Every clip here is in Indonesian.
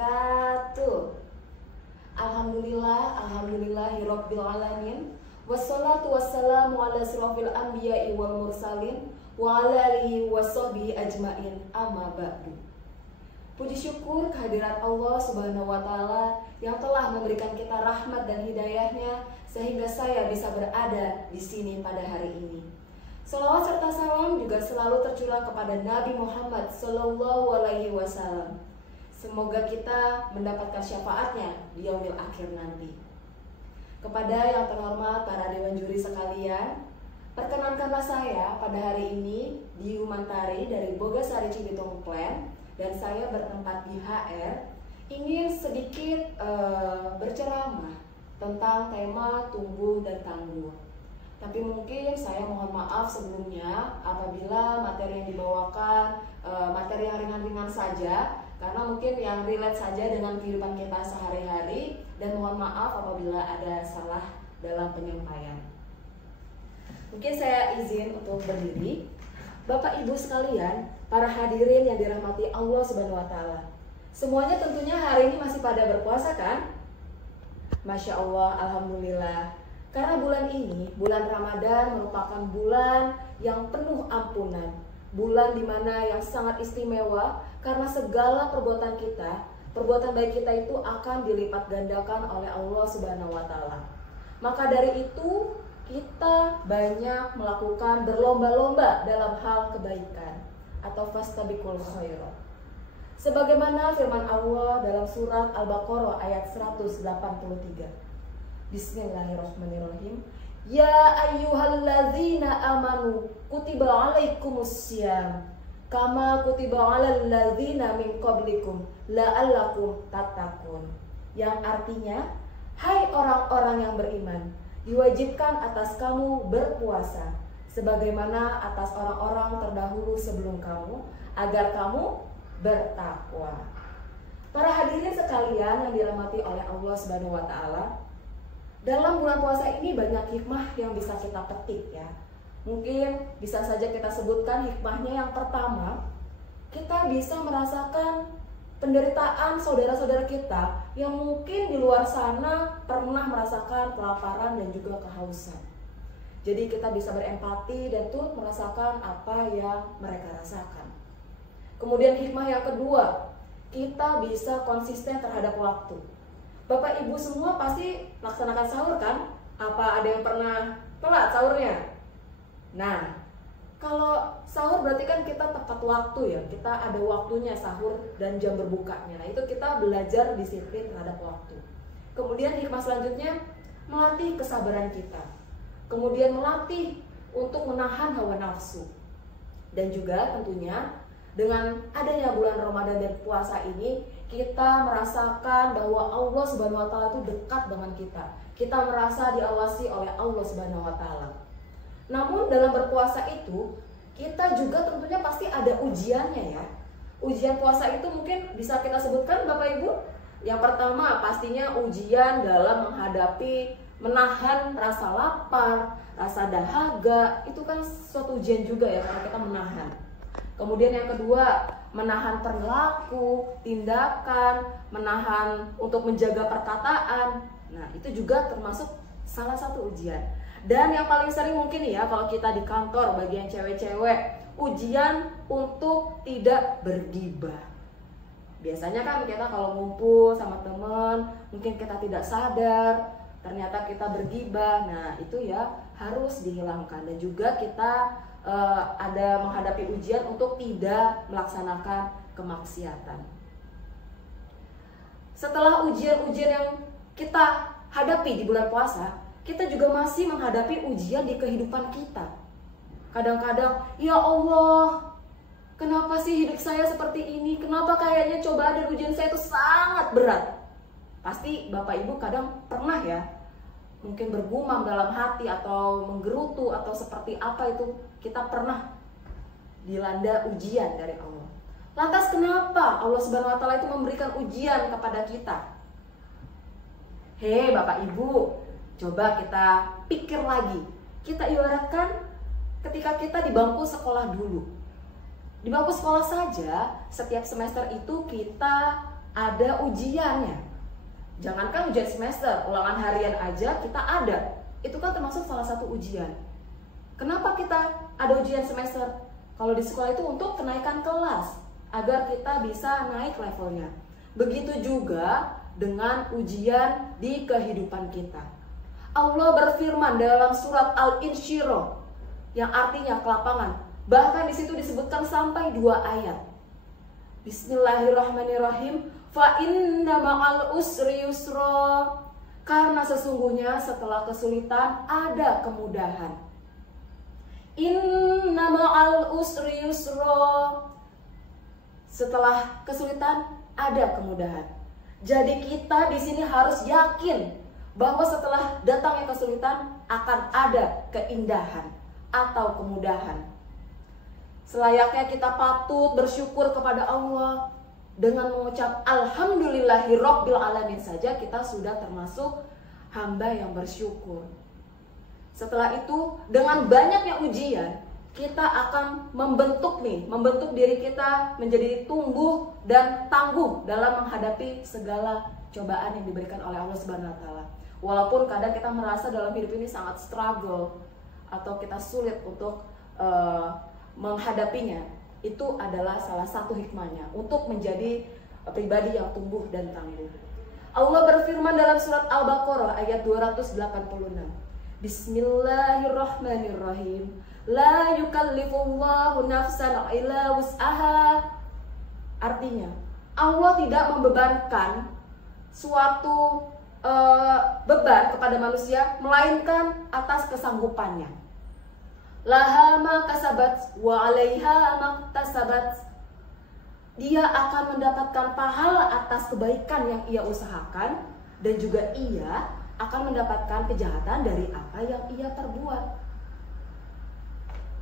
wabarakatuh. Alhamdulillahirabbil alamin. Wassalatu wassalamu ala asrofil anbiya'i wal mursalin wa ala alihi wassohbihi ajmain, amma ba'du. Puji syukur kehadirat Allah Subhanahu wa Ta'ala yang telah memberikan kita rahmat dan hidayahnya sehingga saya bisa berada di sini pada hari ini. Salawat serta salam juga selalu tercurah kepada Nabi Muhammad Sallallahu Alaihi Wasallam. Semoga kita mendapatkan syafaatnya di yaumil akhir nanti. Kepada yang terhormat para dewan juri sekalian, perkenankanlah saya pada hari ini di Umantari dari Bogasari Cibitung Klen, dan saya bertempat di HR, ingin sedikit berceramah tentang tema tumbuh dan tangguh. Tapi mungkin saya mohon maaf sebelumnya apabila materi yang dibawakan materi yang ringan-ringan saja, karena mungkin yang relate saja dengan kehidupan kita sehari-hari, dan mohon maaf apabila ada salah dalam penyampaian. Mungkin saya izin untuk berdiri. Bapak Ibu sekalian, para hadirin yang dirahmati Allah Subhanahu wa Ta'ala, semuanya tentunya hari ini masih pada berpuasa kan? Masya Allah, Alhamdulillah. Karena bulan ini, bulan Ramadan merupakan bulan yang penuh ampunan, bulan dimana yang sangat istimewa karena segala perbuatan kita, perbuatan baik kita itu akan dilipat gandakan oleh Allah Subhanahu wa Ta'ala. Maka dari itu kita banyak melakukan berlomba-lomba dalam hal kebaikan atau fastabiqul khairat. Sebagaimana firman Allah dalam surat Al-Baqarah ayat 183. Bismillahirrahmanirrahim. Ya ayyuhalladzina amanu kutiba alaikumussyam kama kutiba alal ladzina min qablikum la'allakum tattaqun. Yang artinya, hai orang-orang yang beriman, diwajibkan atas kamu berpuasa sebagaimana atas orang-orang terdahulu sebelum kamu, agar kamu bertakwa. Para hadirin sekalian yang dirahmati oleh Allah Subhanahu wa Ta'ala, dalam bulan puasa ini banyak hikmah yang bisa kita petik ya. Mungkin bisa saja kita sebutkan hikmahnya. Yang pertama, kita bisa merasakan penderitaan saudara-saudara kita yang mungkin di luar sana pernah merasakan kelaparan dan juga kehausan. Jadi kita bisa berempati dan turut merasakan apa yang mereka rasakan. Kemudian hikmah yang kedua, kita bisa konsisten terhadap waktu. Bapak Ibu semua pasti laksanakan sahur kan? Apa ada yang pernah telat sahurnya? Nah, kalau sahur berarti kan kita tepat waktu ya. Kita ada waktunya sahur dan jam berbukanya. Nah, itu kita belajar disiplin terhadap waktu. Kemudian hikmah selanjutnya, melatih kesabaran kita. Kemudian melatih untuk menahan hawa nafsu. Dan juga tentunya dengan adanya bulan Ramadan dan puasa ini, kita merasakan bahwa Allah Subhanahu wa Ta'ala itu dekat dengan kita. Kita merasa diawasi oleh Allah Subhanahu wa Ta'ala. Namun dalam berpuasa itu, kita juga tentunya pasti ada ujiannya ya. Ujian puasa itu mungkin bisa kita sebutkan Bapak Ibu. Yang pertama pastinya ujian dalam menghadapi, menahan rasa lapar, rasa dahaga. Itu kan suatu ujian juga ya, karena kita menahan. Kemudian yang kedua, menahan perilaku, tindakan, menahan untuk menjaga perkataan. Nah, itu juga termasuk salah satu ujian. Dan yang paling sering mungkin ya, kalau kita di kantor bagian cewek-cewek, ujian untuk tidak bergibah. Biasanya kan kita kalau ngumpul sama temen, mungkin kita tidak sadar, ternyata kita bergibah. Nah, itu ya harus dihilangkan. Dan juga kita ada menghadapi ujian untuk tidak melaksanakan kemaksiatan. Setelah ujian-ujian yang kita hadapi di bulan puasa, kita juga masih menghadapi ujian di kehidupan kita. Kadang-kadang, ya Allah, kenapa sih hidup saya seperti ini? Kenapa kayaknya cobaan dan ujian saya itu sangat berat? Pasti Bapak Ibu kadang pernah ya, mungkin bergumam dalam hati atau menggerutu atau seperti apa itu, kita pernah dilanda ujian dari Allah. Lantas kenapa Allah Subhanahu wa Ta'ala itu memberikan ujian kepada kita? Hei Bapak Ibu, coba kita pikir lagi. Kita ibaratkan ketika kita di bangku sekolah dulu. Di bangku sekolah saja, setiap semester itu kita ada ujiannya. Jangankan ujian semester, ulangan harian aja kita ada. Itu kan termasuk salah satu ujian. Kenapa kita ada ujian semester? Kalau di sekolah itu untuk kenaikan kelas, agar kita bisa naik levelnya. Begitu juga dengan ujian di kehidupan kita. Allah berfirman dalam surat Al-Insyirah yang artinya kelapangan. Bahkan di situ disebutkan sampai 2 ayat. Bismillahirrahmanirrahim. Fa inna ma'al usri yusra. Karena sesungguhnya setelah kesulitan ada kemudahan. Inna ma'al usri yusra. Setelah kesulitan ada kemudahan. Jadi kita di sini harus yakin bahwa setelah datangnya kesulitan akan ada keindahan atau kemudahan. Selayaknya kita patut bersyukur kepada Allah. Dengan mengucap Alhamdulillahirabbil alamin saja kita sudah termasuk hamba yang bersyukur. Setelah itu dengan banyaknya ujian kita akan membentuk diri kita menjadi tumbuh dan tangguh dalam menghadapi segala cobaan yang diberikan oleh Allah Subhanahu wa taala. Walaupun kadang kita merasa dalam hidup ini sangat struggle atau kita sulit untuk menghadapinya, itu adalah salah satu hikmahnya untuk menjadi pribadi yang tumbuh dan tangguh. Allah berfirman dalam surat Al-Baqarah ayat 286. Bismillahirrahmanirrahim. La yukallifullahu nafsan illa wus'aha. Artinya, Allah tidak membebankan suatu beban kepada manusia melainkan atas kesanggupannya. Laha ma kasabat wa 'alaiha maktasabat. Dia akan mendapatkan pahala atas kebaikan yang ia usahakan dan juga ia akan mendapatkan kejahatan dari apa yang ia perbuat.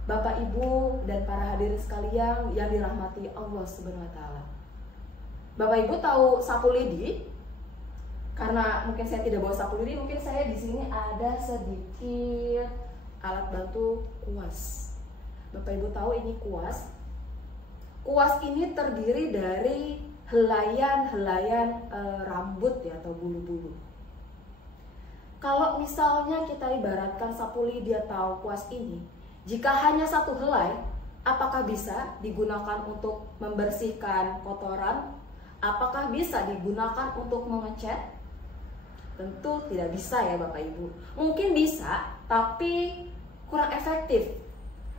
Bapak, Ibu, dan para hadirin sekalian yang dirahmati Allah Subhanahu wa taala. Bapak Ibu tahu sapu lidi? Karena mungkin saya tidak bawa sapu lidi, mungkin saya di sini ada sedikit alat bantu kuas. Bapak Ibu tahu ini kuas? Kuas ini terdiri dari helaian rambut ya, atau bulu-bulu. Kalau misalnya kita ibaratkan sapu lidi atau kuas ini, jika hanya satu helai, apakah bisa digunakan untuk membersihkan kotoran? Apakah bisa digunakan untuk mengecat? Tentu tidak bisa ya Bapak Ibu. Mungkin bisa, tapi kurang efektif.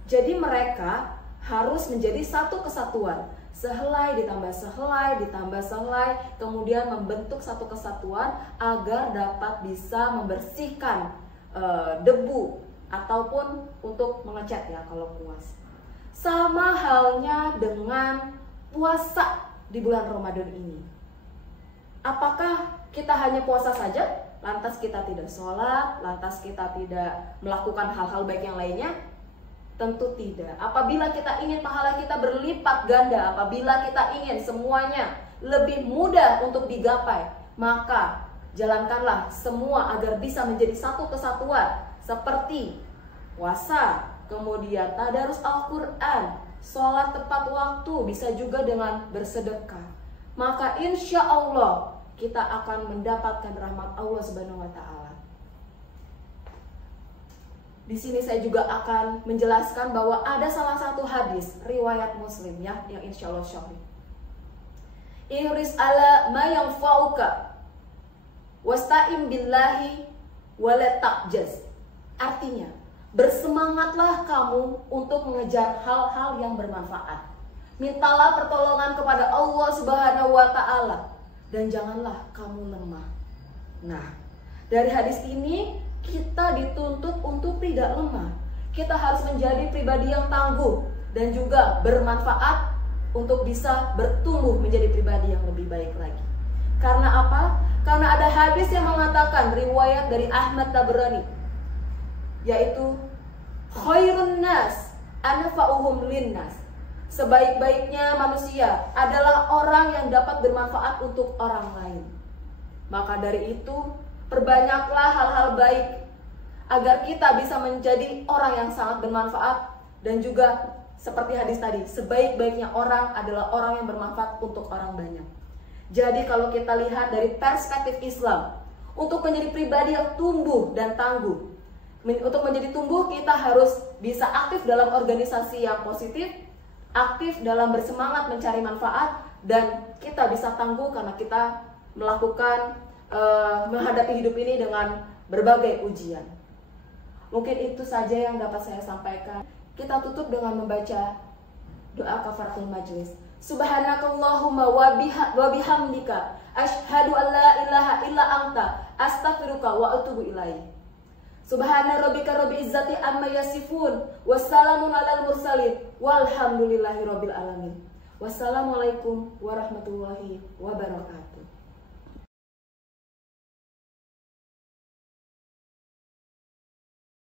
Jadi mereka harus menjadi satu kesatuan. Sehelai ditambah sehelai, ditambah sehelai, kemudian membentuk satu kesatuan agar dapat bisa membersihkan debu ataupun untuk mengecat ya kalau kuas. Sama halnya dengan puasa di bulan Ramadan ini. Apakah kita hanya puasa saja, lantas kita tidak sholat, lantas kita tidak melakukan hal-hal baik yang lainnya? Tentu tidak. Apabila kita ingin pahala kita berlipat ganda, apabila kita ingin semuanya lebih mudah untuk digapai, maka jalankanlah semua agar bisa menjadi satu kesatuan, seperti puasa, kemudian tadarus Al-Quran, sholat tepat waktu, bisa juga dengan bersedekah. Maka insya Allah kita akan mendapatkan rahmat Allah Subhanahu wa taala. Di sini saya juga akan menjelaskan bahwa ada salah satu hadis riwayat Muslim ya, yang insya Allah sahih. Ihris ala ma yanfa'uka wasta'in billahi wa la ta'jaz. Artinya, bersemangatlah kamu untuk mengejar hal-hal yang bermanfaat. Mintalah pertolongan kepada Allah Subhanahu wa taala dan janganlah kamu lemah. Nah, dari hadis ini kita dituntut untuk tidak lemah. Kita harus menjadi pribadi yang tangguh dan juga bermanfaat untuk bisa bertumbuh menjadi pribadi yang lebih baik lagi. Karena apa? Karena ada hadis yang mengatakan, riwayat dari Ahmad Tabrani, yaitu khairun nas anfa'uhum linnas. Sebaik-baiknya manusia adalah orang yang dapat bermanfaat untuk orang lain. Maka dari itu, perbanyaklah hal-hal baik agar kita bisa menjadi orang yang sangat bermanfaat. Dan juga seperti hadis tadi, sebaik-baiknya orang adalah orang yang bermanfaat untuk orang banyak. Jadi kalau kita lihat dari perspektif Islam, untuk menjadi pribadi yang tumbuh dan tangguh, untuk menjadi tumbuh kita harus bisa aktif dalam organisasi yang positif, aktif dalam bersemangat mencari manfaat, dan kita bisa tangguh karena kita melakukan menghadapi hidup ini dengan berbagai ujian. Mungkin itu saja yang dapat saya sampaikan. Kita tutup dengan membaca doa kafaratul majlis. Subhanakallahumma wa bihamdika asyhadu an la ilaha illa anta astaghfiruka wa atubu ilaik. Subhana rabbika rabbil izzati amma yasifun wassalamun alal mursalin walhamdulillahi rabbil alamin. Wassalamualaikum warahmatullahi wabarakatuh.